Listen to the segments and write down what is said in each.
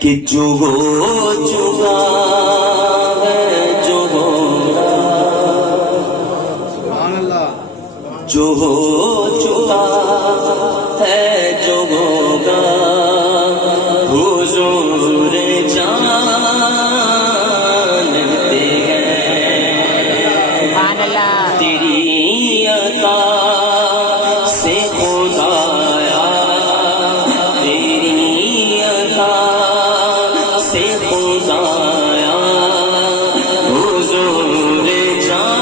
کہ جو ہو چکا ہے جو ہوگا، جو ہو چکا ہے جو ہوگا، حضور جانتے ہیں تیری عطا سے خدایا، تیری عطا سے خدایا، حضور جانتے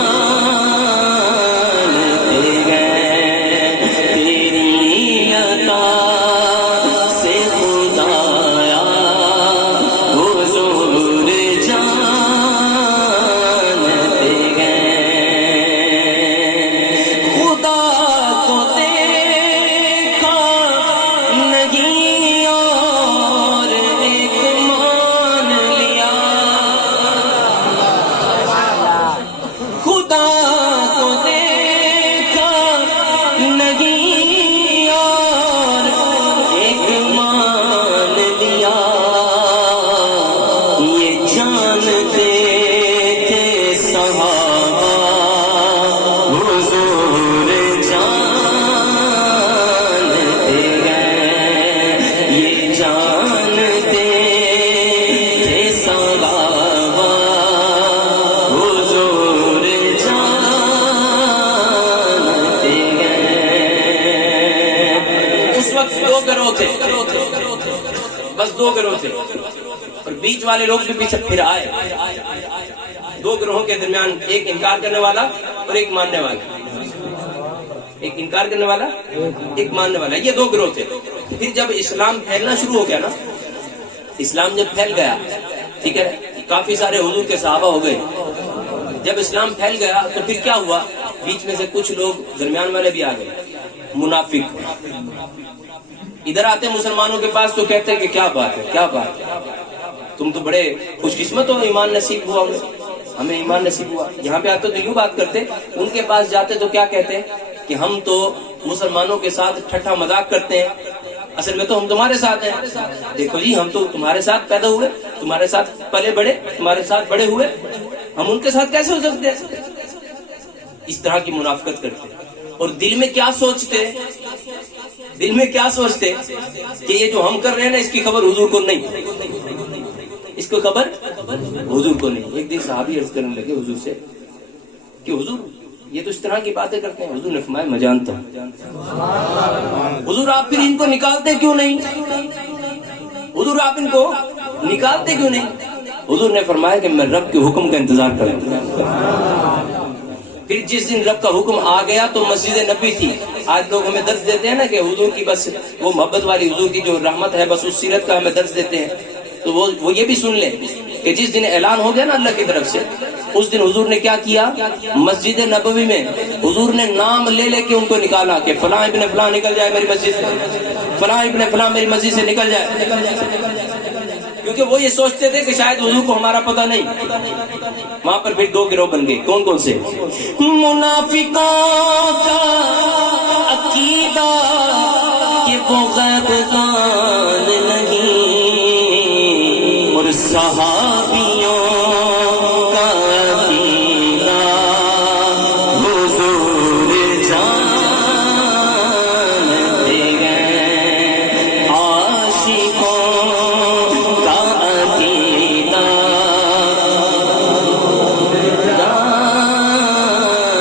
ہیں تیری عطا سے خدایا، حضور جانتے ہیں خدا کو دیکھا نہیں اور ایک مان لیا، خدا کو دیکھا نہیں اور ایک مان لیا، یہ جانتے تھے صحابہ، حضور جانتے ہیں، یہ جانتے تھے صحابہ، حضور جانتے ہیں۔ اس وقت دو گروہ تھے، بس دو گروہ تھے، اور بیچ والے لوگ بھی پیچھے پھر آئے۔ دو گروہوں کے درمیان ایک انکار کرنے والا اور ایک ماننے والا، ایک انکار کرنے والا ایک ماننے والا، یہ دو گروہ تھے۔ پھر جب اسلام پھیلنا شروع ہو گیا نا، اسلام جب پھیل گیا، ٹھیک ہے، کافی سارے حضور کے صحابہ ہو گئے، جب اسلام پھیل گیا تو پھر کیا ہوا، بیچ میں سے کچھ لوگ درمیان والے بھی آ گئے، منافق ادھر آتے مسلمانوں کے پاس تو کہتے ہیں کہ کیا بات ہے، کیا بات ہے، تم تو بڑے خوش قسمت ہو، ایمان نصیب ہوا ہمیں ایمان نصیب ہوا۔ یہاں پہ آتے تو یوں بات کرتے، ان کے پاس جاتے تو کیا کہتے کہ ہم تو مسلمانوں کے ساتھ ٹھٹھا مذاق کرتے ہیں، اصل میں تو ہم تمہارے ساتھ ہیں، دیکھو جی ہم تو تمہارے ساتھ پیدا ہوئے، تمہارے ساتھ پلے بڑے، تمہارے ساتھ بڑے ہوئے، ہم ان کے ساتھ کیسے ہو سکتے ہیں؟ اس طرح کی منافقت کرتے، اور دل میں کیا سوچتے، دل میں کیا سوچتے کہ یہ جو ہم کر رہے ہیں نا، اس کی خبر حضور کو نہیں، اس کو خبر حضور کو نہیں۔ ایک دن صحابی عرض کرنے لگے حضور سے کہ حضور یہ تو اس طرح کی باتیں کرتے ہیں۔ حضور نے فرمایا میں جانتا ہوں۔ حضور آپ پھر ان کو نکالتے کیوں نہیں؟ حضور آپ ان کو نکالتے کیوں نہیں؟ حضور نے فرمایا کہ میں رب کے حکم کا انتظار کروں۔ پھر جس دن رب کا حکم آ گیا تو مسجد نبی تھی، آج لوگ ہمیں درس دیتے ہیں نا کہ حضور کی بس وہ محبت والی حضور کی جو رحمت ہے بس اس سیرت کا ہمیں درس دیتے ہیں، تو وہ یہ بھی سن لیں کہ جس دن اعلان ہو گیا نا اللہ کی طرف سے، اس دن حضور نے کیا کیا، مسجد نبوی میں حضور نے نام لے لے کے ان کو نکالا کہ فلاں ابن فلاں نکل جائے میری مسجد سے، فلاں ابن فلاں میری مسجد سے نکل جائے، کیونکہ وہ یہ سوچتے تھے کہ شاید حضور کو ہمارا پتہ نہیں۔ وہاں پر پھر دو گروہ بن گئے، کون کون سے؟ منافقوں کا عقیدہ کہ وہ غیب دان نہیں، اور صحابیوں کا عقیدہ حضور جانتے ہیں، عاشقوں کا عقیدہ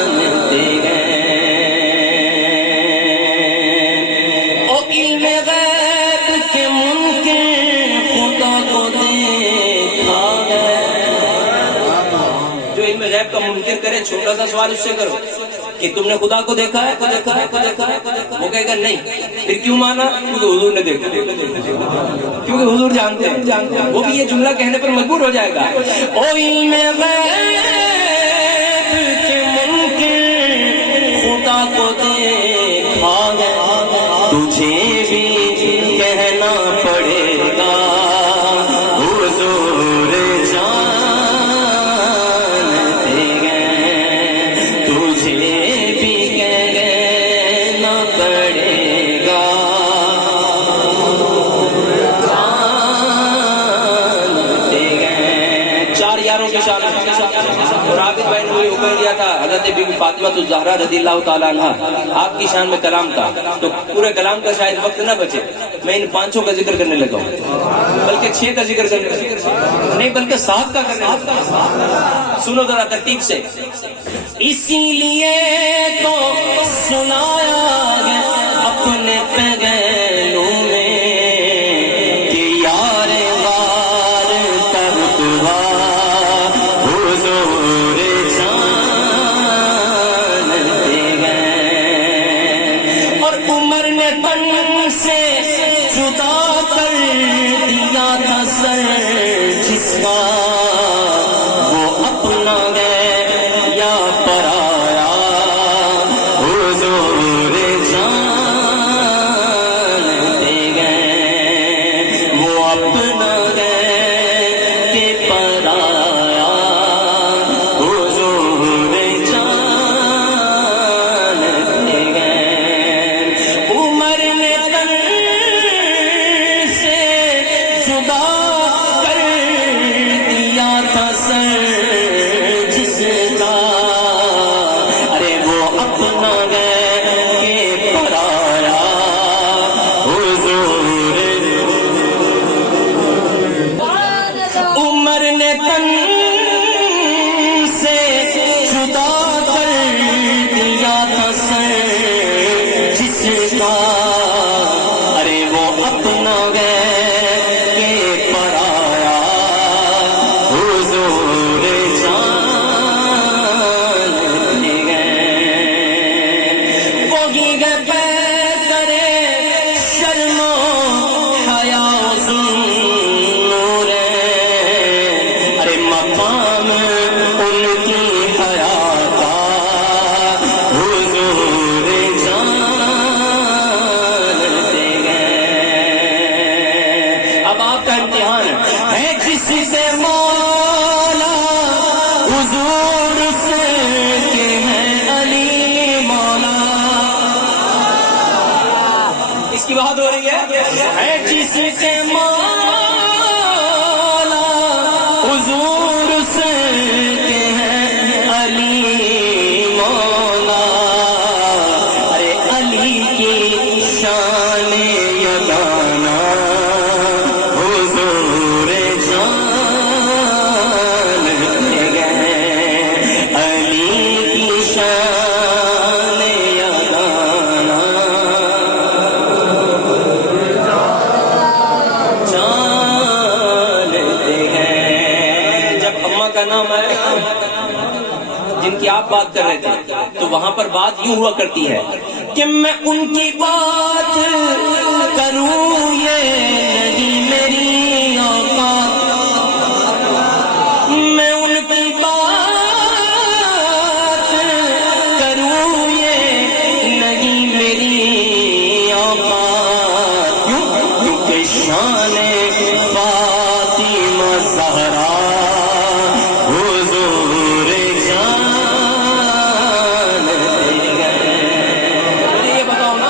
جانتے ہیں، اور علم غیب کے منکر خدا کو دیکھا ہے۔ جو علم غیب کا منکر کرے، چھوٹا سا سوال اس سے کرو کہ تم نے خدا کو دیکھا ہے، کو دیکھا ہے، کو دیکھا ہے، وہ کہے گا نہیں، پھر کیوں مانا؟ کیونکہ حضور نے دیکھا، کیونکہ حضور جانتے ہیں، وہ بھی یہ جملہ کہنے پر مجبور ہو جائے گا۔ او علم غیب کے منکر خدا کو دیکھا ہے، تجھے بھی کہنا پڑے گا حضور جانتے ہیں، تجھے بھی کہنا پڑے گا جانتے بی بی فاطمہ الزہرا رضی اللہ تعالیٰ عنہ آپ کی شان میں کلام تھا، تو پورے کلام کا شاید وقت نہ بچے، میں ان 5 کا ذکر کرنے لگا ہوں، بلکہ 6 کا ذکر کرنے لگا نہیں، بلکہ 7 کا کرنے لگا۔ سنو ذرا ترتیب سے۔ اسی لیے تو سنایا گیا اپنے پیغلوں میں کہ یار غار ترتوا حضور جانتے گئے، اور عمر نے تن سے جدا کر دیا تھا سر جس کا، وہ اپنا گئے یا پرایا حضور جانتے گئے، وہ اپنا گئے کہ پرایا حضور جانتے گئے، عمر نے تن سے جدا کر دیا تھا سر جس کا، ارے وہ اپنا گئے کہ پرایا حضور، عمر نے تن سے جدا کر دیا تھا سر جس کا، ارے وہ اپنا گئے کہ پرایا حضور جانتے گئے، وہی گئے پہ کرے شرم و حیا و ذوالنور، ارے مقام ان کی حیا کا حضور جانتے گئے۔ اب آپ کا امتحان ہے، جس سے مولا حضور سے کہ ہیں علی مولا، اس کی بات ہو رہی ہے جس سے مولا حضور سے کہ ہیں علی مولا، ارے علی کی شان یگانا حضور جانتے گئے، علی کی شان یگانا جانتے ہیں۔ جب اماں کا نام آیا جن کی آپ بات کر رہے تھے، تو وہاں پر بات یوں ہوا کرتی ہے کہ میں ان کی بات کروں یہ نہیں میری اوقات، میں ان کی بات کروں یہ نہیں میری اوقات، کیونکہ شان فاطمہ زہرا حضور جانتے گئے۔ یہ بتاؤ نا،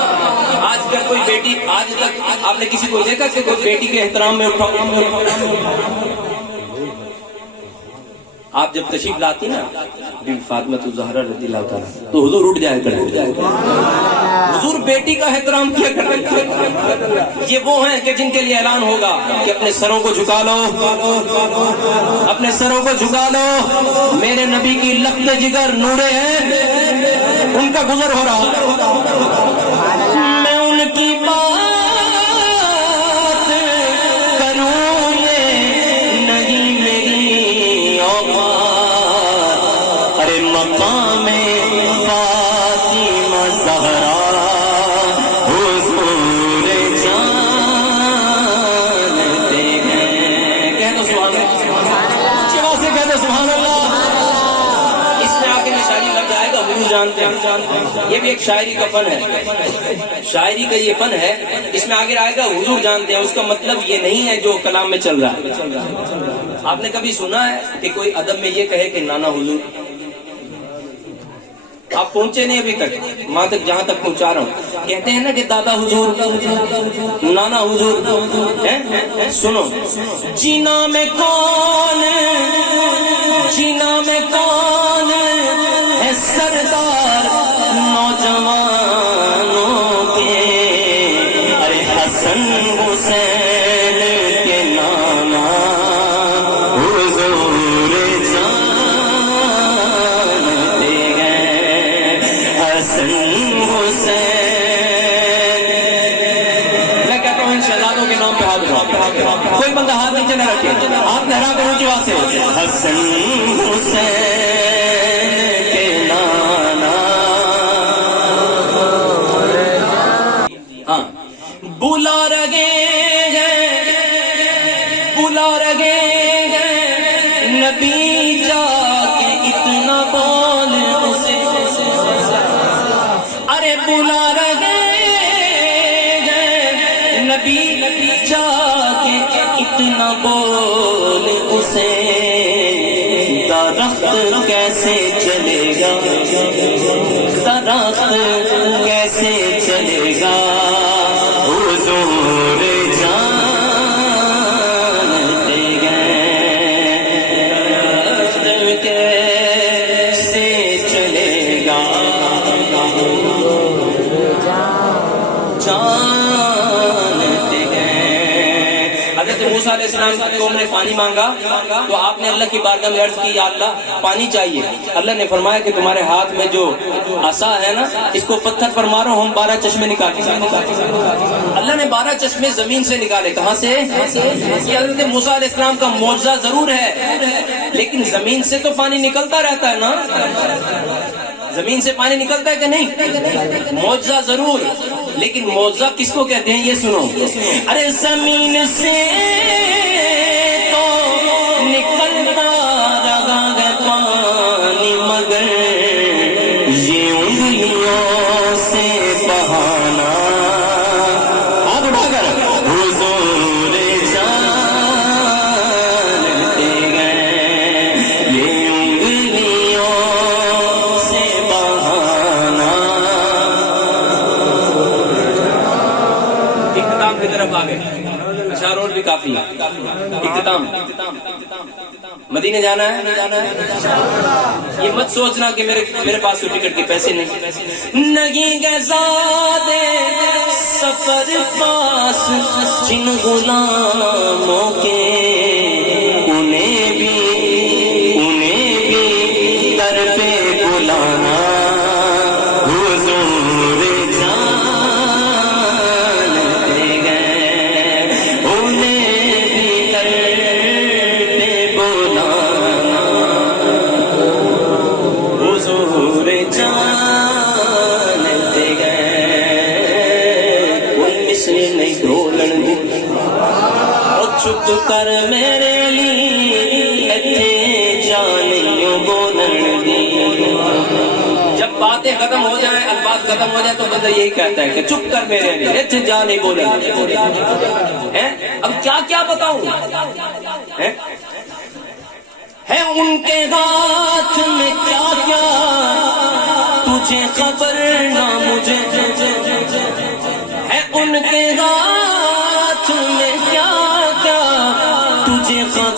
آج کل کوئی بیٹی، آج تک آپ نے کسی کو دیکھا کہ کوئی بیٹی کے احترام میں اٹھا؟ آپ جب تشریف لاتی نا بی بی فاطمہ الزہرا رضی اللہ تعالیٰ، تو حضور اٹھ جایا کرتے، حضور بیٹی کا احترام کیا کرتے۔ یہ وہ ہیں کہ جن کے لیے اعلان ہوگا کہ اپنے سروں کو جھکا لو، اپنے سروں کو جھکا لو، میرے نبی کی لخت جگر نور عین ان کا گزر ہو رہا، میں ان کی بات کروں یہ نہیں میری اوقات، ارے مقام فاطمہ زہرا حضور جانتے ہیں۔ کہہ دو سبحان اللہ، اچھی بات سے کہہ دو سبحان اللہ۔ اس میں آگے میں شاعری لگ جائے گا، حضور جانتے ہیں، یہ بھی ایک شاعری کا فن ہے، شاعری کا یہ فن ہے، اس میں آگے آئے گا حضور جانتے ہیں، اس کا مطلب یہ نہیں ہے جو کلام میں چل رہا ہے۔ آپ نے کبھی سنا ہے کہ کوئی ادب میں یہ کہے کہ نانا حضور؟ آپ پہنچے نہیں ابھی تک، وہاں تک جہاں تک پہنچا رہا ہوں۔ کہتے ہیں نا کہ دادا حضور، نانا حضور، سنو، جینا میں کون، جینا میں کون ہے سردار نوجوانوں کے، ارے حسن حسین کے نانا حضور جانتے ہیں، حسن حسین۔ میں کہتا ہوں ان شہزادوں کے نام پہ ہاتھ اٹھاؤ، کوئی بندہ ہاتھ نیچے نہ رکھے، ہاتھ لہرا کر اونچی آواز سے حسن حسین کے نانا۔ ہاں، بلا رہے ہیں نبی جا کے اتنا بول اسے، ارے بلا رہے ہیں نبی جا کے اتنا بول اسے، درخت کیسے چلے گا، درخت کیسے چلے گا، حضور جانتے ہیں، درخت کیسے چلے گا، جانتے ہیں۔ حضرت موسیٰ علیہ السلام کی قوم نے پانی مانگا تو آپ نے اللہ کی بارگاہ میں عرض کی، یا اللہ پانی چاہیے۔ اللہ نے فرمایا کہ تمہارے ہاتھ میں جو عصا ہے نا، اس کو پتھر پر مارو، ہم 12 چشمے نکالیں۔ اللہ نے 12 چشمے زمین سے نکالے۔ کہاں سے؟ یہ حضرت موسیٰ علیہ السلام کا معجزہ ضرور ہے، لیکن زمین سے تو پانی نکلتا رہتا ہے نا، زمین سے پانی نکلتا ہے کہ نہیں؟ معجزہ ضرور، لیکن معجزہ کس کو کہتے ہیں یہ سنو۔ ارے زمین سے تو نکلتا رہا ہے پانی، مگر یہ انگلیوں سے بہانا، ہاتھ اٹھا کر حضور جانتے ہیں، یہ انگلیوں سے بہانا۔ اختتام کی طرف آگے، اشعار اور بھی کافی ہے۔ اختتام، مدینے جانا ہے، یہ مت سوچنا کہ میرے پاس تو ٹکٹ کے پیسے نہیں گزادے سفر پاس جن غلاموں کے، انہیں بھی در پہ بلانا، حضور جانتے ہیں، انہیں بھی در پہ بلانا، حضور جانتے ہیں۔ کوئی مصر نہیں ڈھولن دی اور چپ کر میرے لیے ایتھے جانیوں بولن دی۔ جب باتیں ختم ہو جائیں، الفاظ ختم ہو جائیں، تو بندہ یہی کہتا ہے کہ چپ کر میرے لیے ایتھے جا نہیں بولن دی۔ اب کیا کیا بتاؤں، ہے ان کے ہاتھ میں کیا کیا تجھے خبر نہ مجھے، ہے ان کے ہاتھ میں کیا کیا تجھے خبر